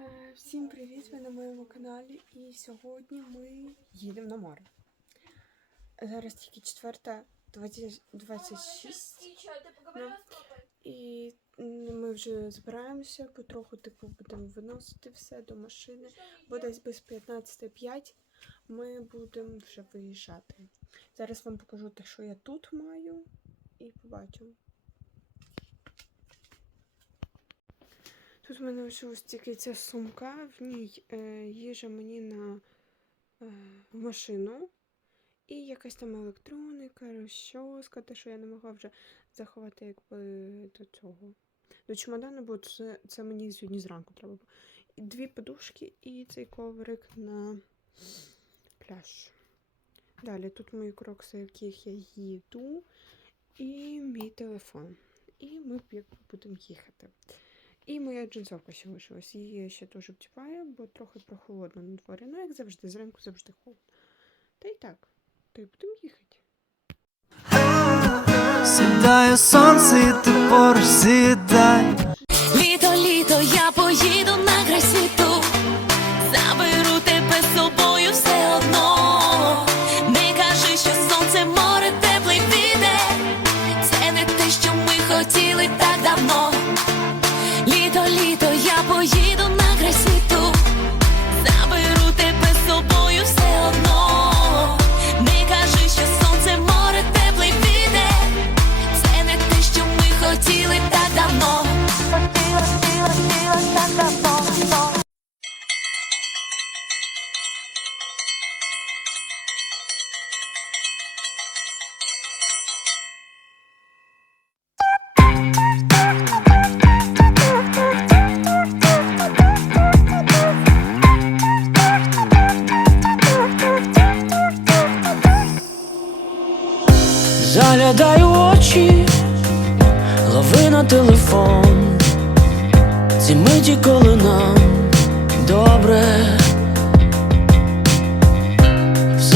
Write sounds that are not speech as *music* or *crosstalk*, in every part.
Е, Всім привіт! Ви на моєму каналі. І сьогодні ми їдемо на море. Зараз тільки четверта 20 26. Ну, і ми вже збираємося, потроху типу будемо виносити все до машини, бо десь без 15.05 ми будемо вже виїжджати. Зараз вам покажу те, що я тут маю, і побачимо. Тут в мене лишилась тільки ця сумка, в ній е, їжа мені на е, машину. І якась там електроніка, розчоска, те, що я не могла вже заховати якби до цього. До чемодану, бо це, це мені сьогодні зранку треба було. І дві подушки і цей коврик на пляж. Далі тут мої крокси, яких я їду, і мій телефон. І ми будемо їхати. І моя джинсовка ще лишилась. Її я ще теж втіпаю, бо трохи прохолодно на дворі. Ну, як завжди, зранку завжди холодно. Та й так, то й будемо їхати. Сідає сонце, і ти поруч сідай. Літо, літо, я поїду на край світу, заберу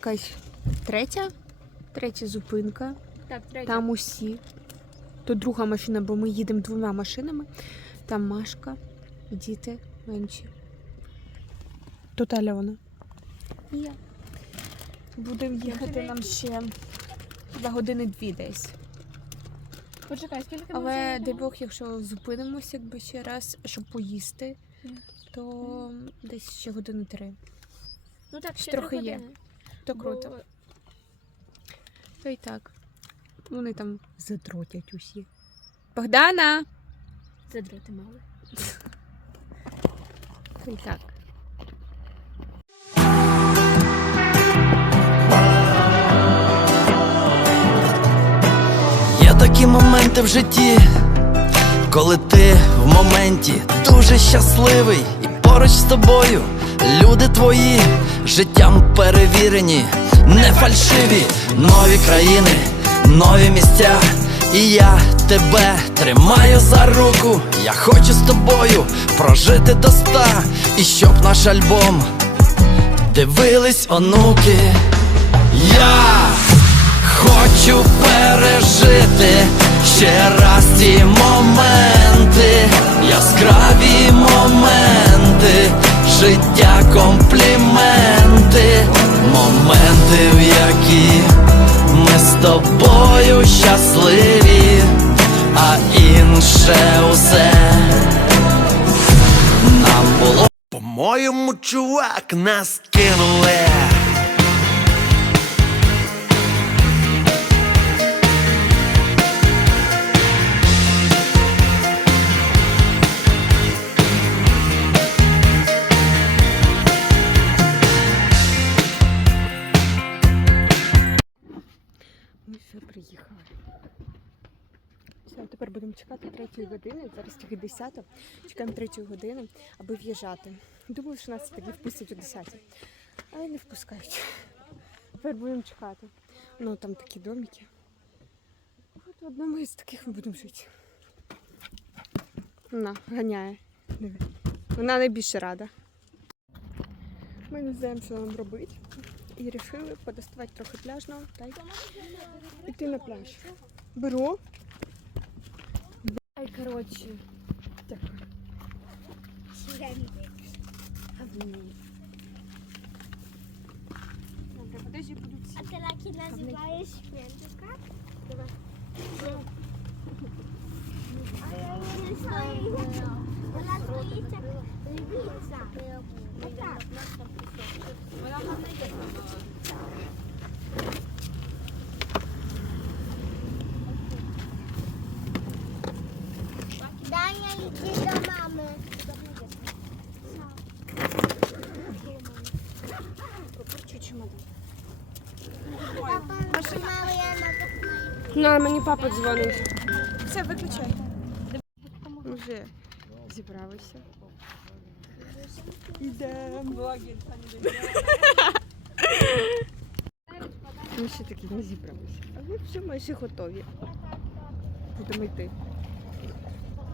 якась третя, третя зупинка. Так, третя. Там усі. Тут друга машина, бо ми їдемо двома машинами. Там Машка, діти менші. Тут Альона. І я. Будемо їхати нам ще за години дві десь. Почекай, скільки ми Але вже дай їдемо? Бог, якщо зупинимося якби ще раз, щоб поїсти, то десь ще години три. Ну так, ще трохи три є. години. То Бо- круто. Та й так. Вони там задротять усі. Богдана! Задроти мали. Та й так. Є такі моменти в житті, коли ти в моменті дуже щасливий, і поруч з тобою люди твої життям перевірені, не фальшиві, нові країни, нові місця. І я тебе тримаю за руку. Я хочу з тобою прожити до ста, і щоб наш альбом дивились онуки. Я Хочу пережити ще раз ті моменти, яскраві моменти, життя компліменти, моменти, в які ми з тобою щасливі, а інше усе нам було. По-моєму, чувак, нас кинули. Третьої години, зараз тільки 10, чекаємо третьої години, аби в'їжджати. Думали, що нас таки впустять о 10, але не впускають. Тепер будемо чекати. Ну там такі домики. От в одному із таких ми будемо жити. Вона ганяє. Диви. Вона найбільше рада. Ми не знаємо, що нам робити. І вирішили подоставати трохи пляжного та й йти на пляж. Беру. Ай, коротше. Дякую. Говні. Добре, подожди, будуть ці. А ты Лаки называешь Мендика? А я не знаю. Она стоит как львица. Вот так. Даня, На, мені папа дзвонить. Все, виключай. Ми вже зібралися. Ідемо. *laughs* Ми ще таки не зібралися. Але все майже готові. Будемо йти.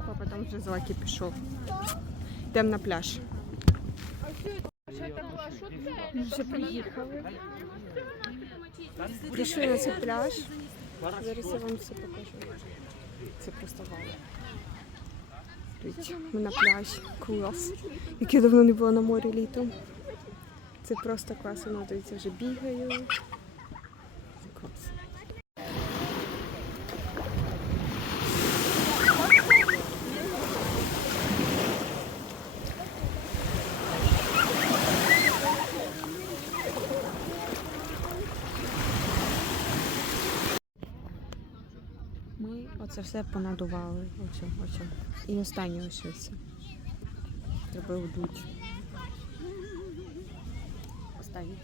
Папа там вже з Лаки пішов. Йдемо на пляж. Ми вже приїхали. Прийшли на цей пляж. Зараз я вам все покажу. Це просто вау. Ми на пляжі. Клас. Яке давно не було на морі літом. Це просто класно. Дивіться, вже бігаю. Це клас. Оце все понадували. Оце, оце. І останнє лишився. Треба удуть. Останній.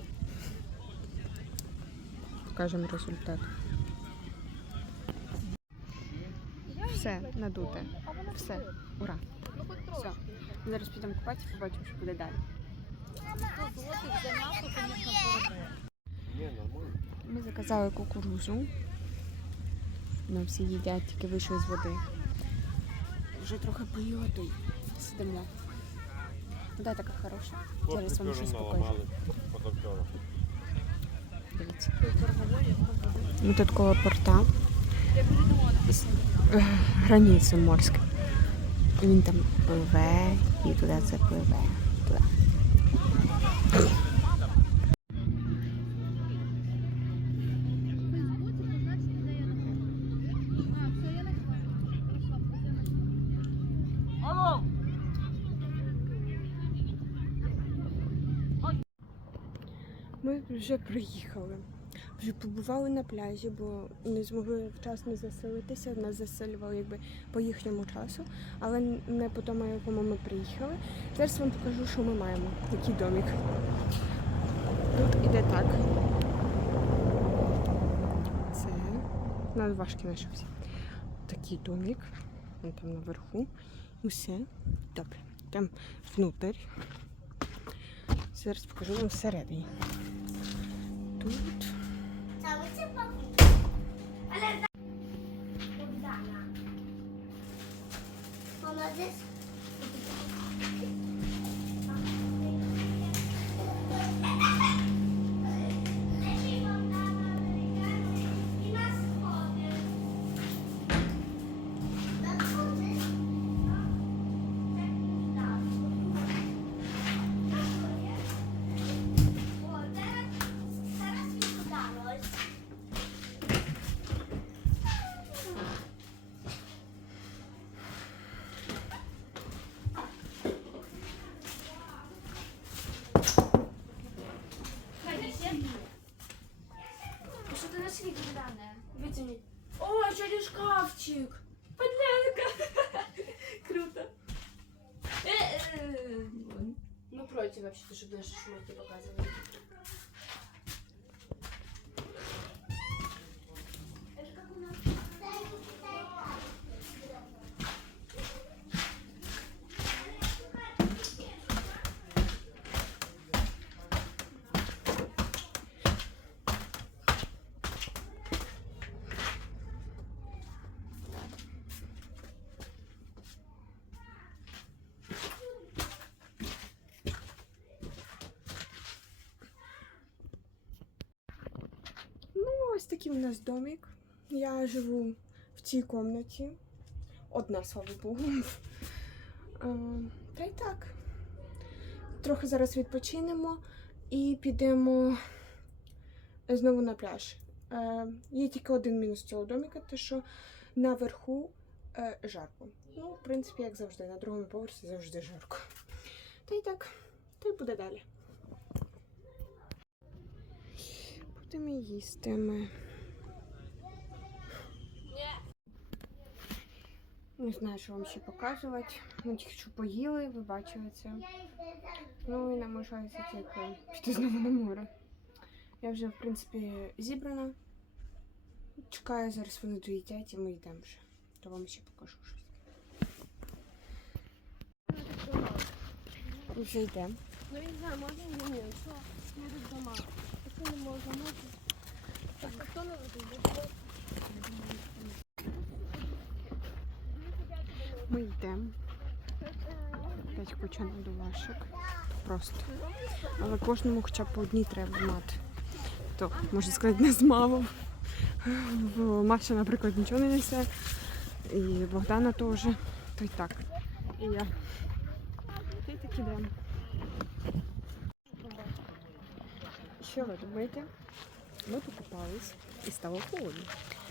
Покажемо результат. Все, надуте. Все. Ура. Все. Зараз підемо купатися, побачимо, що буде далі. Ми заказали кукурузу. Ми всі їдять, тільки вийшли з води. Вже трохи поїли, сидимо. Да, така хороша. Зараз вам щось покажу. Дивіться. Ми тут коло порта. Границі морської. Він там пливе і туди це пливе. Туди. Вже приїхали. Вже побували на пляжі, бо не змогли вчасно заселитися. Нас заселювали якби по їхньому часу, але не по тому, якому ми приїхали. Зараз вам покажу, що ми маємо. Який домик. Тут іде так. Це на важкі знайшовся. Такий домик. Він там наверху. Усе. Добре. Там внутрь. Зараз покажу вам всередині. Тут. Cały это нашли свет деревянная. Вытяни. О, еще один шкафчик. Подлянка. *laughs* Круто. Ну против вообще-то, чтобы наши шмотки показывали. Ось такий у нас домик. Я живу в цій кімнаті. Одна, слава Богу. Е, Та й так. Трохи зараз відпочинемо і підемо знову на пляж. Е, Є тільки один мінус цього домика, те що наверху е, жарко. Ну, в принципі, як завжди, на другому поверсі завжди жарко. Та й так, та й буде далі. Будемо їсти ми. Не знаю, що вам ще показувати. Ми тільки що поїли, ви бачили це. Ну і нам лишається тільки піти знову на море. Я вже, в принципі, зібрана. Чекаю, зараз вони доїдять і ми йдемо вже. То вам ще покажу щось. Вже йдемо. Ну я не знаю, можна ні, що? Не йдуть дома. Ми йдемо. П'ять куча на дувашок. Просто. Але кожному хоча б по одній треба мати. То, можна сказати, не з мамом. Бо Маша, наприклад, нічого не несе. І Богдана теж. То й так. І я. Та так ідемо. Що ви думаєте? Ми покупались і стало холодно.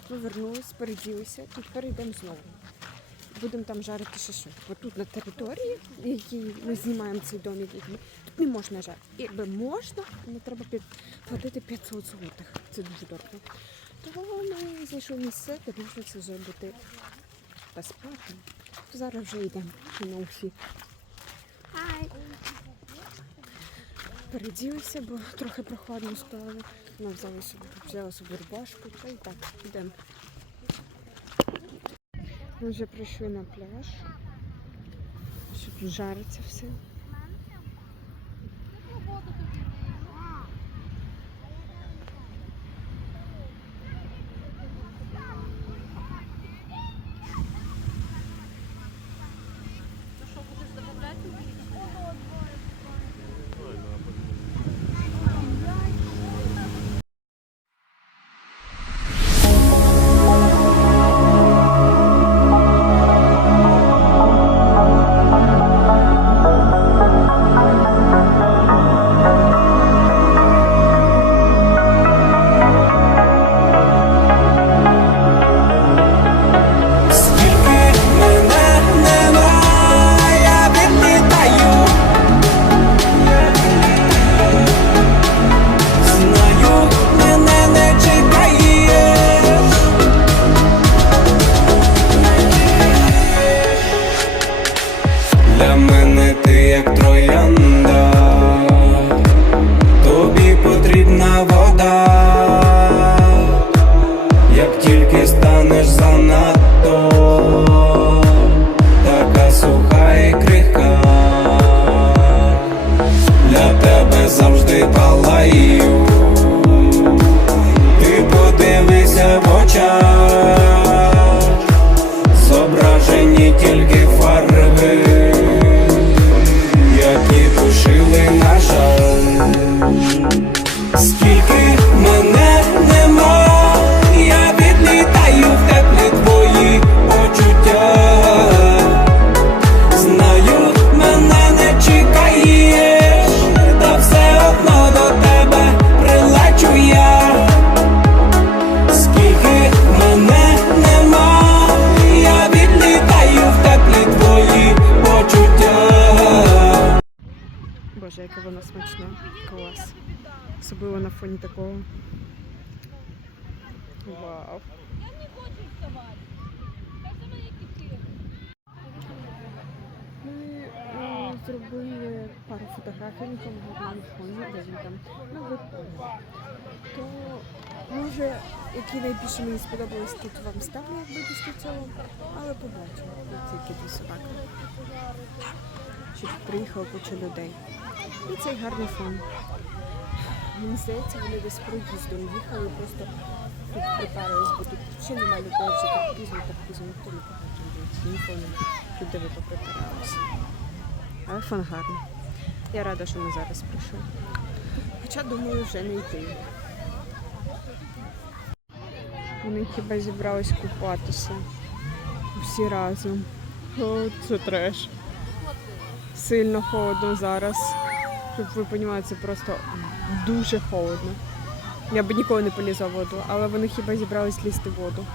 Ми вернулись, переділися і тепер йдемо знову будемо там жарити шашлик. Бо тут на території, якій ми знімаємо цей домик, тут не можна жарити. Якби можна, але треба платити 500 злотих. Це дуже дорого. Того ми знайшли місце, де можна це зробити безплатно. Зараз вже йдемо на усі. Переділися, бо трохи прохладно стало. Вона взяла собі, взяла собі рубашку, та й так, йдемо. Ми вже прийшли на пляж. щоб жариться все. На фоні такого. Вау. Ми е, зробили пару фотографій на тому гарному фоні, де він там ну, виходить. То може, які найбільше мені сподобались, тут вам ставлю якби після цього, але побачимо. Тут тільки дві собаки. Тут приїхало куча людей. І цей гарний фон. Мені здається, вони десь проїздом їхали, просто тут припарились, бо тут ще немає людей, вже так пізно, так пізно, ніхто не показує. Ніколи немає. Люди ви поприпаралися. Але фон гарний. Я рада, що ми зараз прийшли. Хоча, думаю, вже не йти. Вони хіба зібрались купатися. Всі разом. О, це треш. Сильно холодно зараз. Щоб ви розуміли, це просто дуже холодно. Я б ніколи не полізла в воду, але вони хіба зібрались лізти в воду.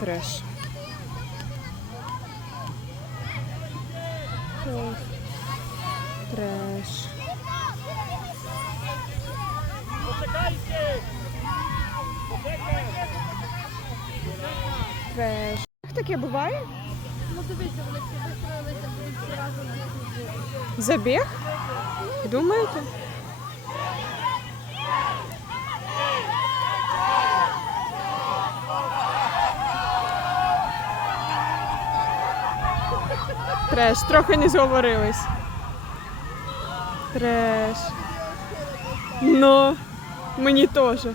Треш. Треш. Треш. Як таке буває? Ну дивіться, вони всі вистроїлися, будуть всі разом бігти. Забіг? Думаєте? Треш, трохи не зговорились. Треш. Ну, мені теж.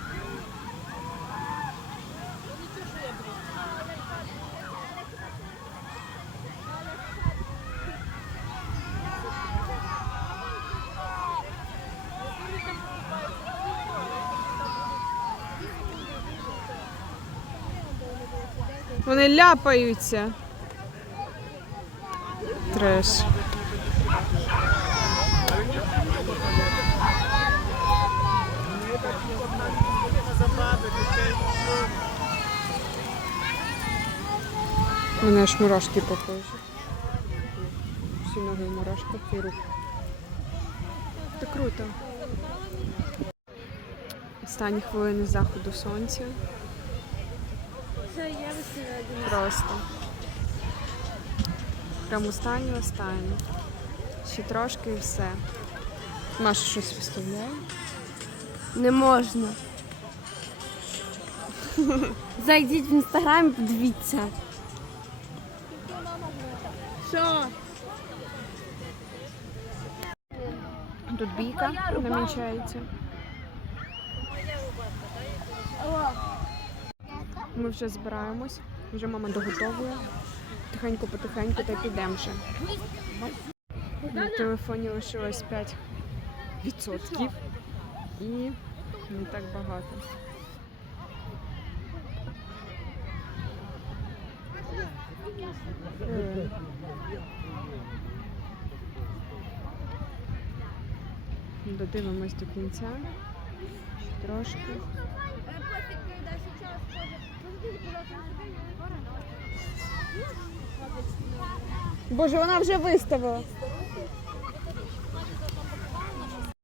Вони ляпаються. Треш. Вони аж мурашки похожі. Всі ноги в мурашках і руки. Це круто. Останні хвилини заходу сонця. Висила. Просто. Прям останні останні. Ще трошки і все. Маша щось виставляє. Не можна. Зайдіть в інстаграм і подивіться. Що? Тут бійка намічається. Ми вже збираємось, вже мама доготовує. Тихенько, потихеньку та підемо ще. На телефоні лишилось 5 відсотків і не так багато. Е. Додивимось до кінця. Трошки. Боже, вона вже виставила.